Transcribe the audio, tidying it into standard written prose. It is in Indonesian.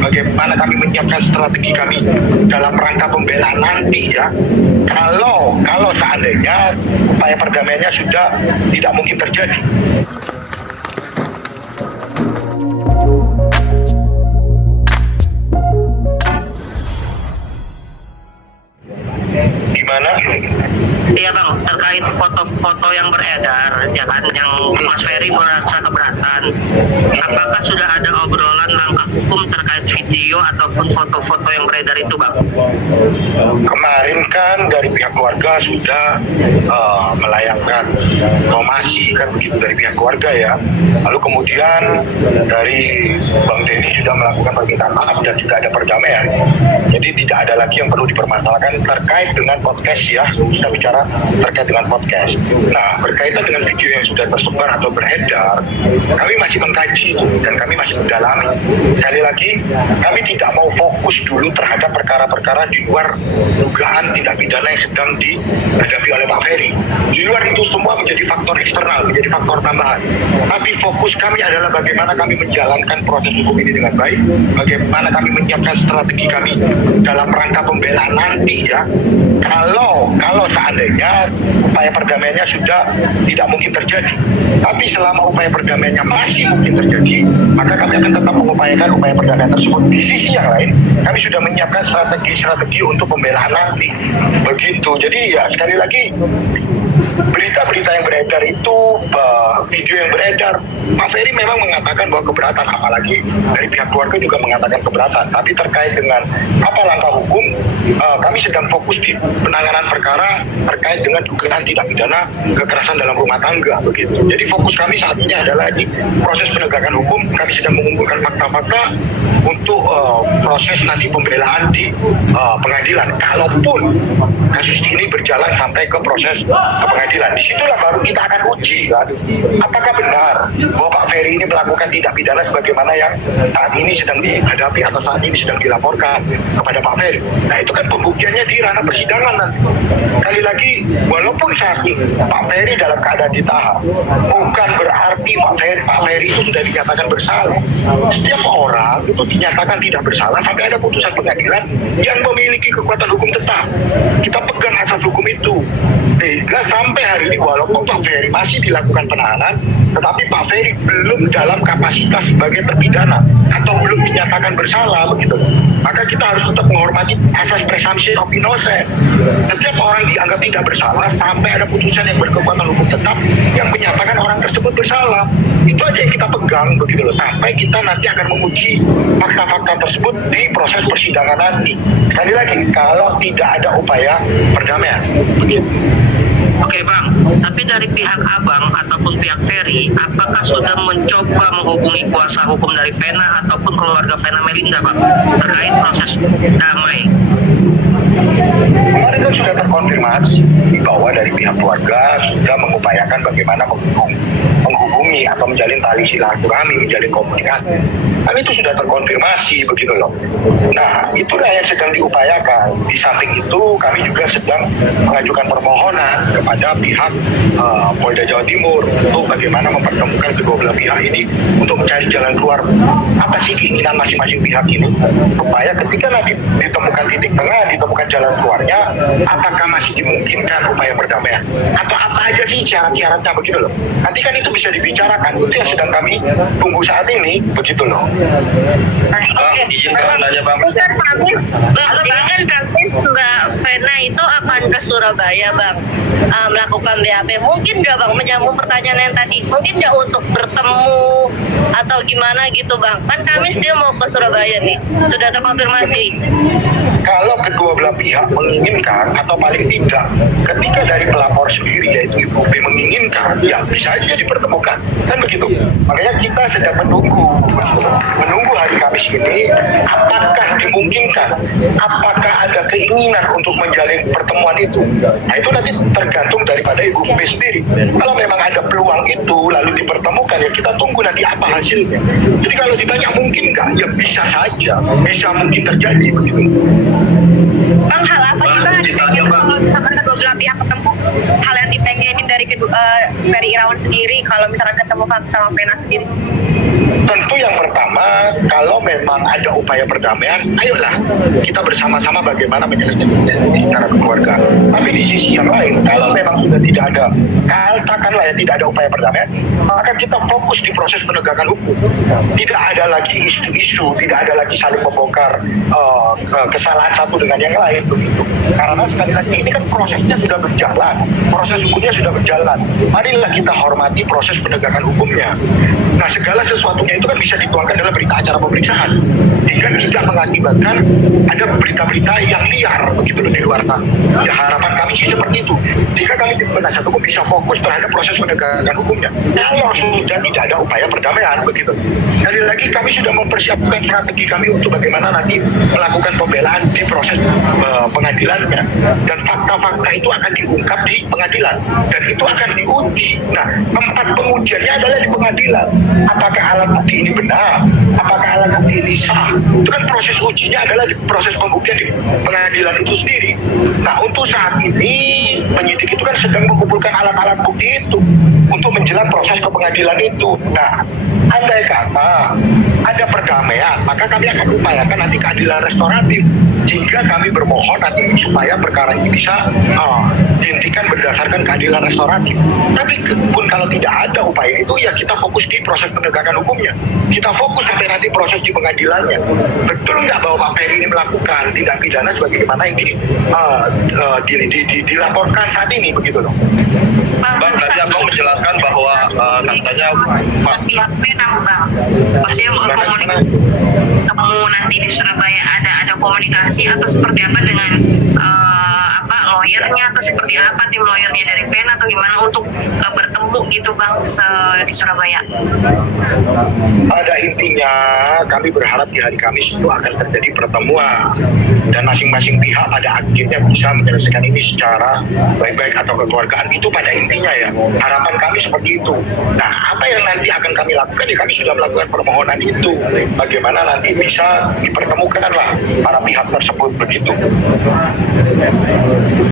bagaimana kami menyiapkan strategi kami dalam rangka pembelaan nanti ya. Kalau seandainya upaya perdamaiannya sudah tidak mungkin terjadi. Gimana? Iya bang, terkait foto-foto yang beredar, ya kan, yang Mas Ferry merasa keberatan, apakah sudah ada obrolan langkah hukum terkait video ataupun foto-foto yang beredar itu bang? Kemarin kan dari pihak keluarga sudah melayangkan informasi kan begitu dari pihak keluarga ya. Lalu kemudian dari Bang Denny sudah melakukan permintaan maaf dan juga ada perdamaian. Jadi tidak ada lagi yang perlu dipermasalahkan terkait dengan podcast ya. Kita bicara terkait dengan podcast. Nah, berkaitan dengan video yang sudah tersebar atau beredar, kami masih mengkaji dan kami masih mendalami. Sekali lagi, kami tidak mau fokus dulu terhadap perkara-perkara di luar dugaan tindak pidana yang sedang dihadapi oleh Pak Ferry. Di luar itu semua menjadi faktor eksternal, menjadi faktor tambahan. Tapi fokus kami adalah bagaimana kami menjalankan proses hukum ini dengan baik, bagaimana kami menyiapkan strategi kami dalam rangka pembelaan nanti ya. Kalau seandainya upaya perdamaiannya sudah tidak mungkin terjadi, tapi selama upaya perdamaiannya masih mungkin terjadi, maka kami akan tetap mengupayakan upaya perdamaian tersebut. Di sisi yang lain, kami sudah menyiapkan strategi untuk pembelaan nanti. Begitu. Jadi ya sekali lagi, berita-berita yang beredar itu, video yang beredar, Pak Ferry memang mengatakan bahwa keberatan, apalagi dari pihak keluarga juga mengatakan keberatan. Tapi terkait dengan apa langkah hukum, kami sedang fokus di penanganan perkara terkait dengan dugaan tindak pidana kekerasan dalam rumah tangga begitu. Jadi fokus kami saat ini adalah di proses penegakan hukum. Kami sedang mengumpulkan fakta-fakta untuk proses nanti pembelaan di pengadilan. Kalaupun kasus ini berjalan sampai ke proses pengadilan, disitulah baru kita akan uji kan, apakah benar bahwa Pak Ferry ini melakukan tindak pidana sebagaimana yang saat ini sedang dihadapi atau saat ini sedang dilaporkan kepada Pak Ferry. Nah itu kan pembuktiannya di ranah persidangan nanti. Kali lagi, walaupun saat ini Pak Ferry dalam keadaan ditahan, bukan berarti Pak Ferry itu sudah dinyatakan bersalah. Setiap orang itu dinyatakan tidak bersalah sampai ada putusan pengadilan yang memiliki kekuatan hukum tetap. Kita pegang asas hukum itu. Sehingga sampai hari ini walaupun Pak Ferry masih dilakukan penahanan, tetapi Pak Ferry belum dalam kapasitas sebagai terpidana atau belum dinyatakan bersalah begitu. Maka kita harus tetap menghormati asas presumption of innocence. Setiap orang dianggap tidak bersalah sampai ada putusan yang berkekuatan hukum tetap yang menyatakan orang tersebut bersalah. Itu aja yang kita pegang begitu loh, sampai kita nanti akan menguji fakta-fakta tersebut di proses persidangan nanti. Sekali lagi, kalau tidak ada upaya perdamaian begitu. Oke bang, tapi dari pihak abang ataupun pihak Ferry, apakah sudah mencoba menghubungi kuasa hukum dari Vena ataupun keluarga Vena Melinda bang terkait proses damai? Kemarin kan sudah terkonfirmasi bahwa dari pihak keluarga sudah mengupayakan bagaimana menghubungi atau menjalin tali silaturahmi, menjalin komunikasi. Kan itu sudah terkonfirmasi begitu loh. Nah, itulah yang sedang diupayakan. Di samping itu, kami juga sedang mengajukan permohonan kepada pihak Polda Jawa Timur untuk bagaimana mempertemukan kedua belah pihak ini untuk mencari jalan keluar. Apa sih keinginan masing-masing pihak ini? Supaya ketika nanti ditemukan titik tengah, ditemukan jalan keluarnya, apakah masih dimungkinkan upaya perdamaian? Atau apa aja sih syarat-syaratnya begitu loh. Nanti kan itu bisa dibicarakan. Itu yang sedang kami tunggu saat ini begitu loh. Izin bang, nanya bang. Bukan kami, kan kami Mbak Vena itu akan ke Surabaya bang, melakukan BAP. Mungkin nggak bang menyambung pertanyaan yang tadi? Mungkin nggak untuk bertemu atau gimana gitu bang? Kan Kamis dia mau ke Surabaya nih, sudah terkonfirmasi. Kalau kedua belah pihak menginginkan atau paling tidak ketika dari pelapor sendiri yaitu Ibu V menginginkan, ya bisa aja dipertemukan kan begitu. Makanya kita sedang menunggu hari Kamis ini apakah dimungkinkan, apakah ada keinginan untuk menjalin pertemuan itu. Nah itu nanti tergantung daripada Ibu V sendiri. Kalau memang ada peluang itu lalu dipertemukan, ya kita tunggu nanti apa hasilnya. Jadi kalau ditanya mungkin nggak, ya bisa saja, bisa mungkin terjadi begitu. Bang, hal apa sih bang dipengen kalau misalkan kedua belah pihak ketemu? Hal yang dipengenin dari Ferry Irawan sendiri kalau misalkan ketemu sama Vena sendiri? Tentu yang pertama, kalau memang ada upaya perdamaian, ayolah kita bersama-sama bagaimana menyelesaikan ini secara keluarga. Tapi di sisi yang lain, kalau memang sudah tidak ada, katakanlah ya tidak ada upaya perdamaian, maka kita fokus di proses penegakan hukum. Tidak ada lagi isu-isu, tidak ada lagi saling membongkar kesalahan satu dengan yang lain begitu. Karena sekali lagi ini kan prosesnya sudah berjalan, proses hukumnya sudah berjalan. Marilah kita hormati proses penegakan hukumnya. Nah, segala sesuatunya itu kan bisa dituangkan dalam berita acara pemeriksaan, sehingga tidak mengakibatkan ada berita-berita yang liar begitu loh di luar sana. Ya harapan kami sih seperti itu. Jika kami di penasihat hukum bisa fokus terhadap proses penegakan hukumnya. Kalau sudah tidak ada upaya perdamaian begitu. Sekali lagi kami sudah mempersiapkan strategi kami untuk bagaimana nanti melakukan pembelaan di proses pengadilannya, dan fakta-fakta itu akan diungkap di pengadilan dan itu akan diuji. Nah, tempat pengujiannya adalah di pengadilan. Apakah alat bukti ini benar? Apakah alat bukti ini sah? Itu kan proses ujinya adalah di proses pembuktian di pengadilan itu sendiri. Nah, untuk saat ini penyidik itu kan sedang mengumpulkan alat-alat bukti itu untuk menjelang proses ke pengadilan itu. Nah, andai kata ada perdamaian, maka kami akan upayakan nanti keadilan restoratif, jika kami bermohon nanti supaya perkara ini bisa dihentikan berdasarkan keadilan restoratif. Tapi pun kalau tidak ada upaya itu, ya kita fokus di proses penegakan hukumnya. Kita fokus sampai nanti proses di pengadilannya. Betul nggak bahwa Pak Ferry ini melakukan tindak pidana sebagaimana yang dilaporkan saat ini begitu loh. Bang, tadi abang menjelaskan bahwa katanya Pak pihak Penang, Bang. Maksudnya ketemu nanti di Surabaya ada komunikasi atau seperti apa dengan lawyernya atau seperti apa tim lawyernya dari Ven atau gimana untuk bertemu gitu Bang di Surabaya? Pada intinya kami berharap di hari Kamis itu akan terjadi pertemuan dan masing-masing pihak pada akhirnya bisa menyelesaikan ini secara baik-baik atau kekeluargaan. Itu pada intinya ya, harapan kami seperti itu. Nah, apa yang nanti akan kami lakukan, ya kami sudah melakukan permohonan itu, bagaimana nanti bisa dipertemukan lah para pihak tersebut begitu.